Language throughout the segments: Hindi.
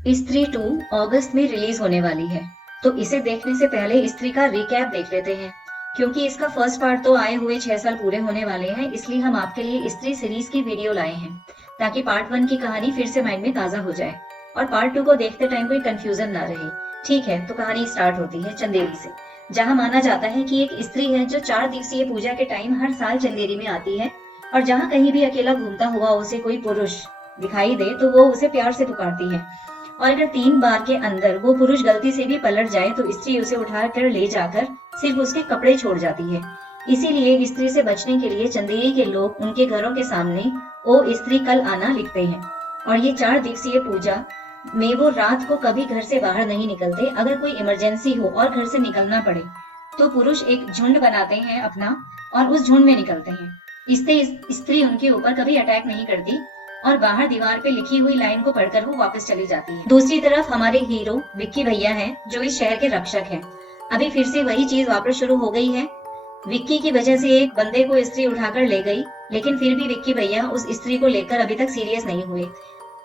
स्त्री 2 अगस्त में रिलीज होने वाली है, तो इसे देखने से पहले स्त्री का रिकैप देख लेते हैं। क्योंकि इसका फर्स्ट पार्ट तो आए हुए 6 साल पूरे होने वाले हैं, इसलिए हम आपके लिए स्त्री सीरीज की वीडियो लाए हैं, ताकि पार्ट 1 की कहानी फिर से माइंड में ताजा हो जाए और पार्ट 2 को देखते टाइम कोई कंफ्यूजन ना रहे। ठीक है, तो कहानी स्टार्ट होती है चंदेरी से, जहाँ माना जाता है कि एक स्त्री है जो 4 दिवसीय पूजा के टाइम हर साल चंदेरी में आती है, और जहाँ कहीं भी अकेला घूमता हुआ उसे कोई पुरुष दिखाई दे तो वो उसे प्यार से पुकारती है, और अगर 3 बार के अंदर वो पुरुष गलती से भी पलट जाए तो स्त्री उसे उठाकर ले जाकर सिर्फ उसके कपड़े छोड़ जाती है। इसीलिए स्त्री से बचने के लिए चंदेरी के लोग उनके घरों के सामने ओ स्त्री कल आना लिखते हैं, और ये 4 दिवसीय पूजा में वो रात को कभी घर से बाहर नहीं निकलते। अगर कोई इमरजेंसी हो और घर से निकलना पड़े तो पुरुष एक झुंड बनाते हैं अपना और उस झुंड में निकलते हैं। इससे स्त्री उनके ऊपर कभी अटैक नहीं करती और बाहर दीवार पे लिखी हुई लाइन को पढ़कर वो वापस चली जाती है। दूसरी तरफ हमारे हीरो विक्की भैया हैं, जो इस शहर के रक्षक हैं। अभी फिर से वही चीज वापस शुरू हो गई है। विक्की की वजह से एक बंदे को स्त्री उठाकर ले गई, लेकिन फिर भी विक्की भैया उस स्त्री को लेकर अभी तक सीरियस नहीं हुए।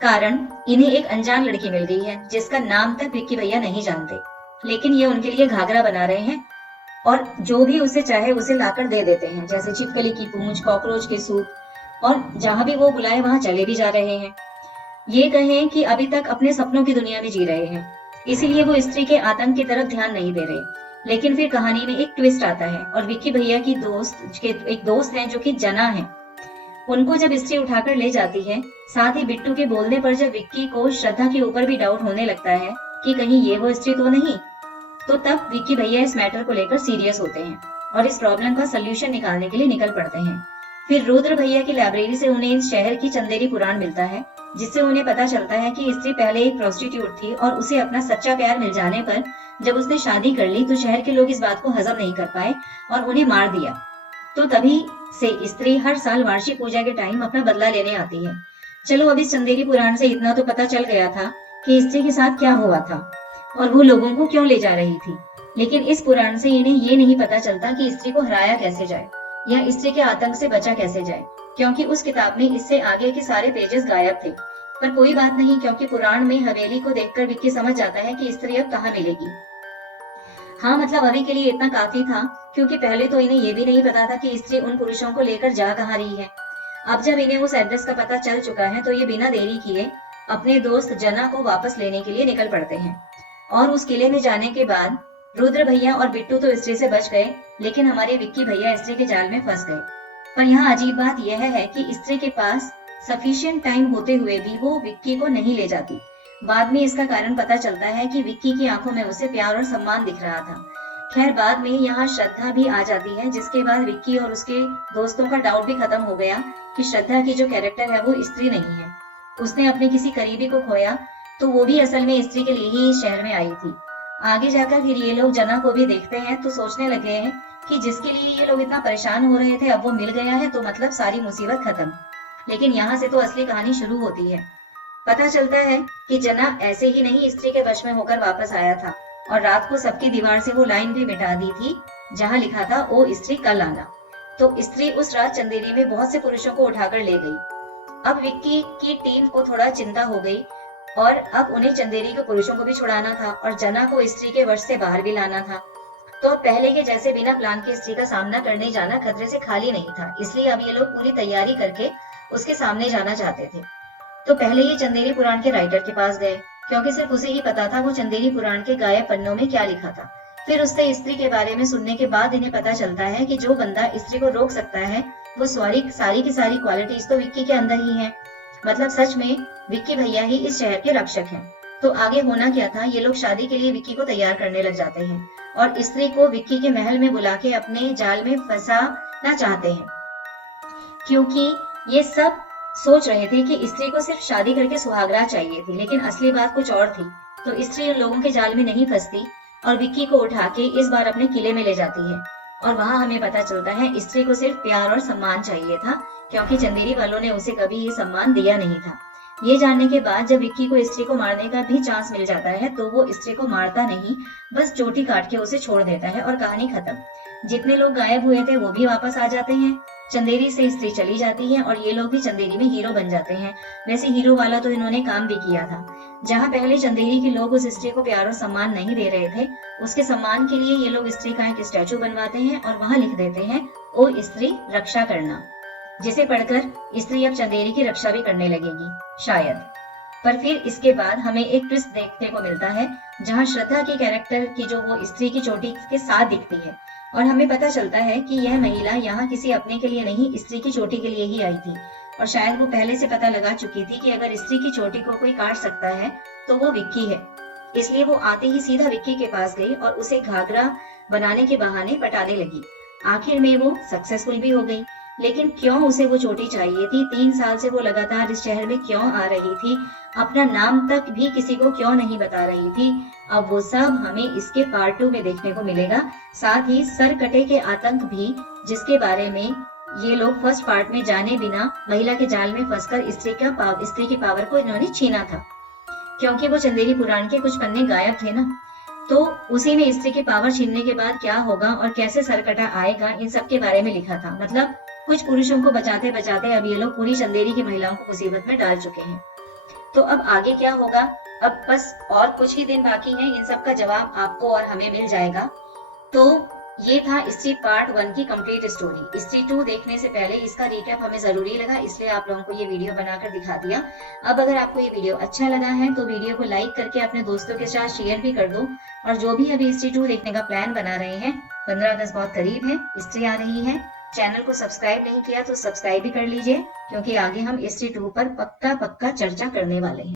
कारण इन्हें एक अनजान लड़की मिल गई है, जिसका नाम तक विक्की भैया नहीं जानते, लेकिन ये उनके लिए घाघरा बना रहे हैं और जो भी उसे चाहे उसे लाकर दे देते हैं, जैसे छिपकली की पूंछ, कॉकरोच के सूप, और जहां भी वो बुलाए वहां चले भी जा रहे हैं। ये कहें कि अभी तक अपने सपनों की दुनिया में जी रहे हैं, इसीलिए वो स्त्री के आतंक की तरफ ध्यान नहीं दे रहे। लेकिन फिर कहानी में एक ट्विस्ट आता है, और विक्की भैया की एक दोस्त है जो कि जना है। उनको जब स्त्री उठाकर ले जाती है, साथ ही बिट्टू के बोलने पर जब विक्की को श्रद्धा के ऊपर भी डाउट होने लगता है कि कहीं ये वो स्त्री तो नहीं, तो तब विक्की भैया इस मैटर को लेकर सीरियस होते हैं और इस प्रॉब्लम का सोल्यूशन निकालने के लिए निकल पड़ते हैं। फिर रुद्र भैया की लाइब्रेरी से उन्हें इस शहर की चंदेरी पुराण मिलता है, जिससे उन्हें पता चलता है कि स्त्री पहले एक प्रोस्टिट्यूट थी और उसे अपना सच्चा प्यार मिल जाने पर जब उसने शादी कर ली तो शहर के लोग इस बात को हजम नहीं कर पाए और उन्हें मार दिया। तो तभी से स्त्री हर साल वार्षिक पूजा के टाइम अपना बदला लेने आती है। चलो, अब इस चंदेरी पुराण से इतना तो पता चल गया था कि स्त्री के साथ क्या हुआ था और वो लोगों को क्यों ले जा रही थी, लेकिन इस पुराण से इन्हें ये नहीं पता चलता कि स्त्री को हराया कैसे जाए या स्त्री के आतंक से बचा कैसे जाए, क्योंकि उस किताब में इससे आगे के सारे पेजेस गायब थे। पर कोई बात नहीं, क्योंकि पुराण में हवेली को देखकर विक्की समझ जाता है कि स्त्री अब कहाँ मिलेगी। हाँ, मतलब अभी के लिए इतना काफी था, क्योंकि पहले तो इन्हें ये भी नहीं पता था कि स्त्री उन पुरुषों को लेकर जा कहाँ रही है। अब जब इन्हें उस एड्रेस का पता चल चुका है तो ये बिना देरी किए अपने दोस्त जना को वापस लेने के लिए निकल पड़ते हैं। और उस किले में जाने के बाद रुद्र भैया और बिट्टू तो स्त्री से बच गए, लेकिन हमारे विक्की भैया स्त्री के जाल में फंस गए। पर यहाँ अजीब बात यह है कि स्त्री के पास सफिशिएंट टाइम होते हुए भी वो विक्की को नहीं ले जाती। बाद में इसका कारण पता चलता है कि विक्की की आंखों में उसे प्यार और सम्मान दिख रहा था। खैर, बाद में यहाँ श्रद्धा भी आ जाती है, जिसके बाद विक्की और उसके दोस्तों का डाउट भी खत्म हो गया कि श्रद्धा की जो कैरेक्टर है वो स्त्री नहीं है। उसने अपने किसी करीबी को खोया, तो वो भी असल में स्त्री के लिए ही इस शहर में आई थी। आगे जाकर फिर ये लोग जना को भी देखते हैं तो सोचने लगे हैं कि जिसके लिए ये लोग इतना परेशान हो रहे थे अब वो मिल गया है, तो मतलब सारी मुसीबत खत्म। लेकिन यहाँ से तो असली कहानी शुरू होती है। पता चलता है कि जना ऐसे ही नहीं स्त्री के वश में होकर वापस आया था, और रात को सबकी दीवार से वो लाइन भी मिटा दी थी जहाँ लिखा था ओ स्त्री कल आना। तो स्त्री उस रात चंदेरी में बहुत से पुरुषों को उठाकर ले गई। अब विक्की की टीम को थोड़ा चिंता हो गई और अब उन्हें चंदेरी के पुरुषों को भी छुड़ाना था और जना को स्त्री के वश से बाहर भी लाना था। तो पहले के जैसे बिना प्लान के स्त्री का सामना करने जाना खतरे से खाली नहीं था, इसलिए अब ये लोग पूरी तैयारी करके उसके सामने जाना चाहते थे। तो पहले ये चंदेरी पुराण के राइटर के पास गए, क्योंकि सिर्फ उसे ही पता था वो चंदेरी पुराण के गायब पन्नों में क्या लिखा था। फिर उससे स्त्री के बारे में सुनने के बाद इन्हें पता चलता है कि जो बंदा स्त्री को रोक सकता है वो सारी की सारी क्वालिटीज तो विक्की के अंदर ही है। मतलब सच में विक्की भैया ही इस शहर के रक्षक हैं। तो आगे होना क्या था, ये लोग शादी के लिए विक्की को तैयार करने लग जाते हैं और स्त्री को विक्की के महल में बुला के अपने जाल में फंसाना चाहते हैं, क्योंकि ये सब सोच रहे थे कि स्त्री को सिर्फ शादी करके सुहागरात चाहिए थी, लेकिन असली बात कुछ और थी। तो स्त्री उन लोगों के जाल में नहीं फंसती और विक्की को उठा के इस बार अपने किले में ले जाती है, और वहां हमें पता चलता है स्त्री को सिर्फ प्यार और सम्मान चाहिए था, क्योंकि चंदेरी वालों ने उसे कभी ये सम्मान दिया नहीं था। ये जानने के बाद जब विक्की को स्त्री को मारने का भी चांस मिल जाता है तो वो स्त्री को मारता नहीं, बस चोटी काट के उसे छोड़ देता है और कहानी खत्म। जितने लोग गायब हुए थे वो भी वापस आ जाते हैं चंदेरी से स्त्री चली जाती है और ये लोग भी चंदेरी में हीरो बन जाते हैं। वैसे हीरो वाला तो इन्होंने काम भी किया था। जहाँ पहले चंदेरी के लोग उस स्त्री को प्यार और सम्मान नहीं दे रहे थे, उसके सम्मान के लिए ये लोग स्त्री का एक स्टैचू बनवाते हैं और वहां लिख देते हैं, ओ स्त्री रक्षा करना, जिसे पढ़कर स्त्री अब चंदेरी की रक्षा भी करने लगेगी शायद। पर फिर इसके बाद हमें एक ट्विस्ट देखने को मिलता है, जहाँ श्रद्धा की कैरेक्टर की जो वो स्त्री की चोटी के साथ दिखती है और हमें पता चलता है कि यह महिला यहाँ किसी अपने के लिए नहीं, स्त्री की चोटी के लिए ही आई थी और शायद वो पहले से पता लगा चुकी थी कि अगर स्त्री की चोटी को कोई काट सकता है तो वो विक्की है। इसलिए वो आते ही सीधा विक्की के पास गई और उसे घाघरा बनाने के बहाने पटाने लगी। आखिर में वो सक्सेसफुल भी हो गई। लेकिन क्यों उसे वो चोटी चाहिए थी? 3 साल से वो लगातार इस शहर में क्यों आ रही थी? अपना नाम तक भी किसी को क्यों नहीं बता रही थी? अब वो सब हमें इसके पार्ट 2 में देखने को मिलेगा। साथ ही सरकटे के आतंक भी, जिसके बारे में ये लोग फर्स्ट पार्ट में जाने बिना महिला के जाल में फंसकर स्त्री की पावर को इन्होंने छीना था, क्योंकि वो चंदेरी पुराण के कुछ पन्ने गायब थे ना। तो उसी में स्त्री की पावर छीनने के बाद क्या होगा और कैसे सरकटा आएगा, इन सब के बारे में लिखा था। मतलब कुछ पुरुषों को बचाते बचाते अब ये लोग पूरी चंदेरी की महिलाओं को मुसीबत में डाल चुके हैं। तो अब आगे क्या होगा? अब बस और कुछ ही दिन बाकी हैं, इन सब का जवाब आपको और हमें मिल जाएगा। तो ये था स्त्री पार्ट 1 की कंप्लीट स्टोरी। स्त्री 2 देखने से पहले इसका रिकैप हमें जरूरी लगा, इसलिए आप लोगों को ये वीडियो बनाकर दिखा दिया। अब अगर आपको ये वीडियो अच्छा लगा है तो वीडियो को लाइक करके अपने दोस्तों के साथ शेयर भी कर दो। और जो भी अभी स्त्री 2 देखने का प्लान बना रहे हैं, 15 अगस्त बहुत करीब है, स्त्री आ रही है, चैनल को सब्सक्राइब नहीं किया तो सब्सक्राइब भी कर लीजिए, क्योंकि आगे हम स्त्री 2 पर पक्का चर्चा करने वाले हैं।